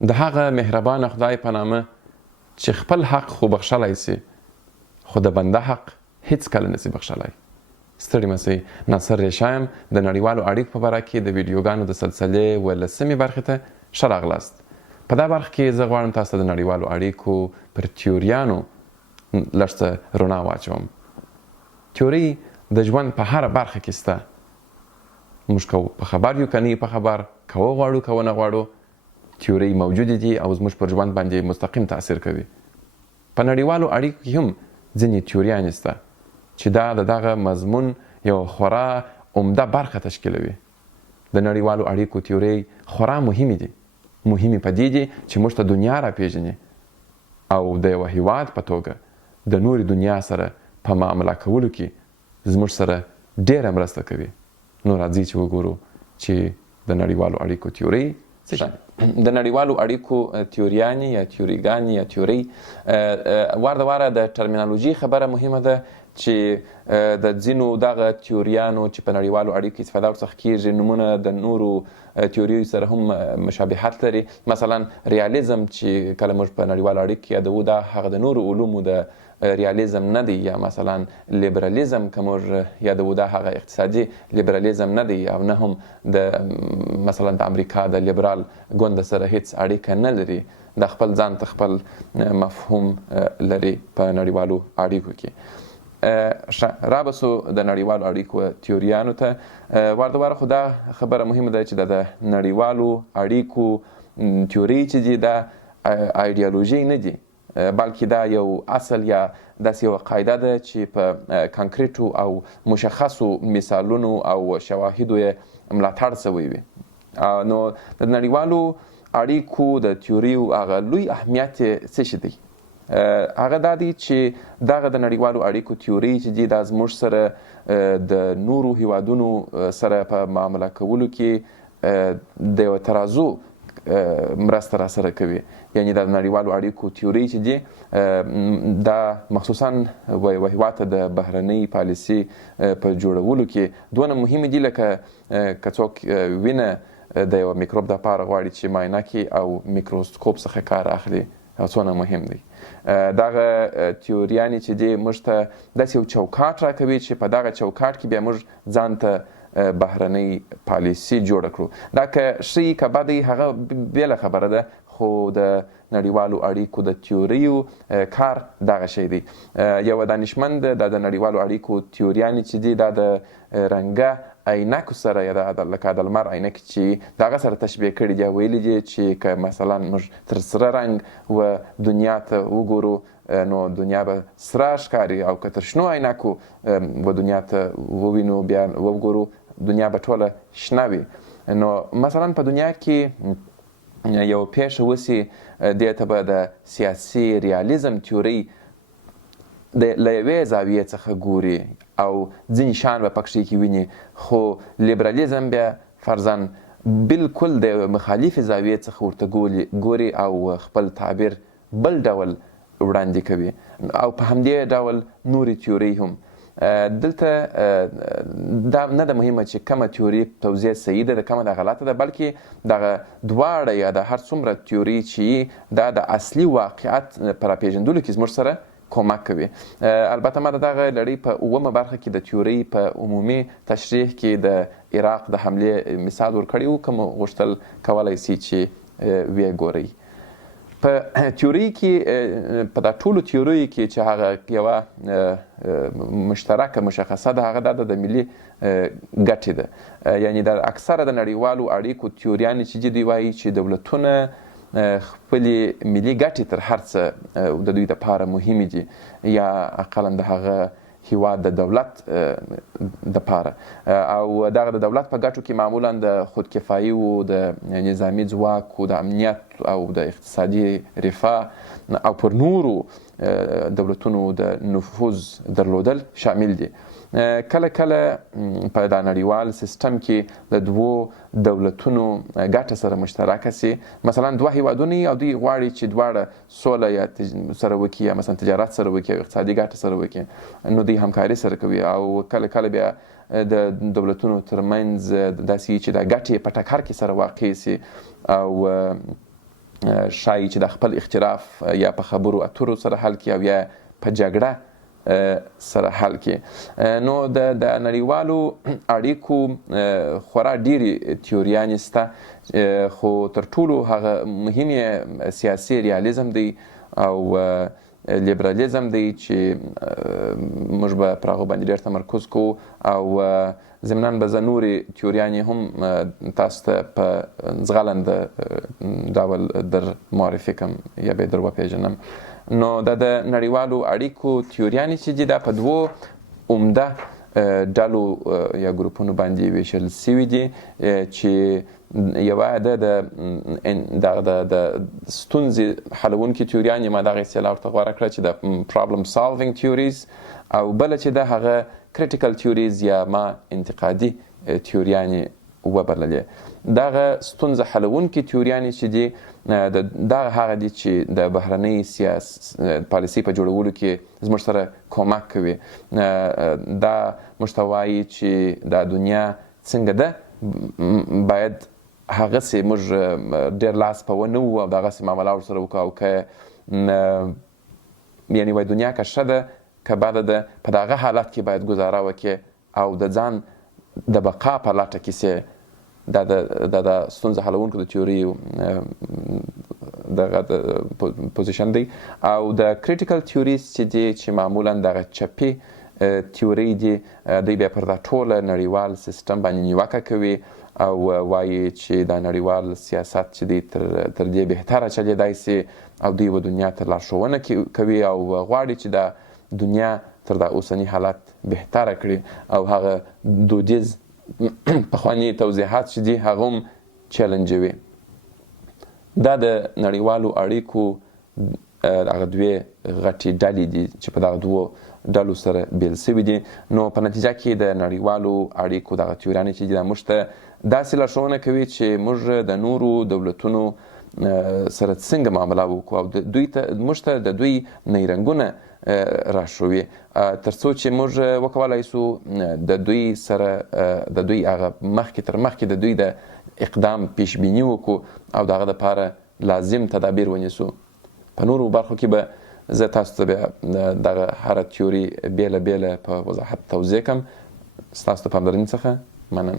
د هغه مهربانه خدای په نامه چې خپل حق خو بخښلی سي خو د بنده حق هیڅکله نسي بخښلی. ستړي مه سئ. ناصر ریشا یم د نړیوالو اړیکو په باره کې د ویډیوګانو د سلسلې 18مې برخې ته ښه راغلاست. په دا برخه کې زه غواړم تاسو ته د نړیوالو اړیکو پر تیوریانو لږ څه رڼا واچوم. تیوري د ژوند په هره برخه کې سته. موږ که په خبر یو که نه په خبر، که وغواړو که ونه غواړو، تیوري موجودې دي او زموږ پر ژوند باندې مستقیم تاثیر کوي. په نړیوالو اړیکو کې هم ځینې تیوریانې سته چې دا د دغه مضمون یو خورا عمده برخه تشکیلوي. د نړیوالو اړیکو تیورۍ خورا مهمې دي. مهمې په دې دي چې موږ ته دنیا راپېژني او د یوه هیواد په توګه د نورې دنیا سره په معامله کولو کې زموږ سره ډېره مرسته کوي. نو راځئ چې وګورو چې د نړیوالو اړیکو تیورۍ څه شي. د نړیوالو اړیکو تیوریانې یا تیوریګانې یا تیورۍ وار د واره د ټرمینالوژي خبره مهمه ده چې د ځینو دغه تیوریانو چې په نړیوالو اړیکو استفاده ورڅخه کیږي نومونه د نورو تیوریو سره هم مشابهت لري. مثلا ریالیزم چې کله موږ په نړیوالو اړیکو کې یادوو دا هغه د نورو علومو د ریالیزم نه دی. یا مثلا لیبرالیزم که موږ یادوو دا هغه اقتصادي لیبرالیزم نه دی او نه هم د مثلا د امریکا د لیبرال ګوند سره هیڅ اړیکه نه لري. د خپل ځان ته خپل مفهوم لري په نړیوالو اړیکو کې. رابسو د نړیوالو اړیکو تیوریانو ته. وار د واره خو دا خبره مهمه ده چې د نړیوالو اړیکو تیوري چې دي دا ایډیالوژي نه دي، بلکې دا یو اصل یا داسې یوه قاعده ده چې په کانکریټو او مشخصو مثالونو او شواهدو یې ملاتړ سوی وي. نو د نړیوالو اړیکو د تیوریو هغه لوی اهمیت څه شي دی؟ هغه دا دی چې دغه د نړیوالو اړیکو تیوري چې دي دا زموږ سره د نورو هیوادونو سره په معامله کولو کې د یوه ترازو مرسته را سره کوي. یعنی د نړیوالو اړیکو تیوري چې دي دا مخصوصا یوه هیواد ته د بهرنۍ پالیسي په جوړولو کې دونه مهمې دي لکه که څوک وینه د یوه میکروب دپاره غواړي چې معاینه کړي او میکروسکوپ څخه کار اخلي او څونه مهم دی. دغه تیوریانې چې دي موږ ته داسې یو چوکاټ راکوي چې په دغه چوکاټ کې بیا موږ ځان ته بهرنۍ پالیسي جوړه کړو. دا که ښه که بده هغه بېله خبره ده، خو د نړیوالو اړیکو د تیوریو کار دغه شی دی. یوه دانشمند د نړیوالو اړیکو تیوریانې چې دي دا د رنګه عینکو سره یا لکه د لمر عینکې چې د هغه سره تشبیه کړي دي. ویلي دي چې که مثلا موږ تر سره رنګ و دنیا ته وګورو نو دنیا به سره ښکاري او که تر شنو عینکو و دنیا ته ووینو بیا وګورو دنیا به ټوله شنه وي. نو مثلا په دنیا کې یو پیښه وسي دې ته به د سیاسي ریالیزم تیوري له یوې زاویې څخه ګوري او ځینې شیان به پکښې کې ویني، خو لیبرالیزم بیا فرضاً بالکل د مخالفې زاویې څخه ورته ګوري او خپل تعبیر بل ډول وړاندې کوي. او په همدې ډول نورې تیورۍ هم. دلته دا نه ده مهمه چې کومه تیوري توضیح صحیح ده، کومه ده غلطه ده، بلکې دغه دواړه یا د هر څومره تیوري چې دا د اصلي واقعیت په راپېژندلو کې زموږ سره کمک کوي. البته ما د دغه لړۍ په 9مه برخه کې د تیورۍ په عمومي تشریح کې د عراق د حملې مثال ورکړی و، که مو غوښتل کولی سي چې ویې ګورئ. په تیورۍ کې په دا ټولو تیوریو کې چې هغه یوه مشترکه مشخصه ده هغه دا د ملي ګټې ده. یعنی د اکثره د نړیوالو اړیکو تیوریانې چې دوی وایي چې دولتونه خپلې ملي ګټې تر هر څه د دوی دپاره مهمې دي یا اقلا د هغه هیواد د دولت دپاره. او دغه د دولت په ګټو کې معمولا د خودکفایي و د نظامي ځواک و د امنیت او د اقتصادي رفاه او پر نورو دولتونو د نفوذ درلودل شامل دي. کله کله په دا نړیوال سیستم کې د دوو دولتونو ګټه سره مشترکه سي. مثلا دوه هیوادونه او دوی غواړي چې دواړه سوله یا سره وکړي یا مثلا تجارت سره وکړي او اقتصادي ګټه سره وکړي، نو دوی همکاري سره کوي. او کله کله بیا د دولتونو ترمنځ داسې چې د ګټې په ټکر کې سره واقع سي او ښایي چې د خپل اختلاف یا په خبرو اترو سره حل کړي او یا په جګړه سره حل کړي. نو د نړیوالو اړیکو خورا ډېرې تیوریانې شته، خو تر ټولو هغه مهم یې سیاسي ریالیزم دی او لیبرالیزم دی چې موږ به پر هغو باندې ډېر تمرکز کوو او ضمناً به زه نورې تیوریانې هم تاسو ته په ځغلنده ډول در معرفي کړم یا به یې در وپېژنم. نو دا د نړیوالو اړیکو تیوریانې چې دي دا په دوو عمده ډلو یا ګروپونو باندې ویشل سوي دي، چې یوه د ستونزې حلونکي تیوریانې، ما دغه اصطلاح ورته غوره کړه چې د پرابلم سالوینګ تیوریز، او بله چې د هغه کریټیکل تیوریز یا ما انتقادي تیوریانې وبللې. دغه ستونزه حلونکي تیوریانې چې دي دغه هغه دي چې د بهرنۍ پالیسۍ په جوړولو کې زموږ سره کومک کوي. دا موږ ته وایي چې دا دنیا څنګه ده، باید هغسې موږ ډېر لاس په ونه وو او دغسې معامله ورسره وکړو، او که یعنې وایي دنیا که ښه ده که بده ده، په دغه حالت کې باید ګزاره وکړې او د ځان د بقا په لټه کې سې. دا د ستونزه حلونکو د تیوري دغه پوزیشن دی. او د کریټیکل تیوریز چې دي چې معمولا دغه چپي تیوري دي، دوی بیا پر دا ټوله نړیوال سیستم باندې نیوکه کوي او وایي چې دا نړیوال سیاست چې دی تر دې بهتره چلیدای سي، او دوی به دنیا ته لارښوونه کوي او غواړي چې دا دنیا تر دا اوسني حالت بهتره کړي، او هغه دودیز پخواني توضیحات چې دي هغه هم چیلنجوي. دا د نړیوالو اړیکو هغه دوې غټې ډلې دي چې په دغه دوو ډلو سره بیل سوي دي. نو په نتیجه کې د نړیوالو اړیکو دغه تیوریانې چې دي دا موږ ته داسې لارښوونه کوي چې موږ د نورو دولتونو سره څنګه معامله وکړو، او موږ ته د دوی نیرنګونه راښوي تر څو چې موږ وکولای سو د دوی سره د دوی هغه مخکې تر مخکې د دوی د اقدام پیش بیني وکړو او د هغه دپاره لازم تدابیر ونیسو. په نورو برخو کې به زه تاسو ته بیا دغه هره تیوري بیله بیله په وضاحت توضیح کړم. ستاسو د پاملرنې څخه مننه.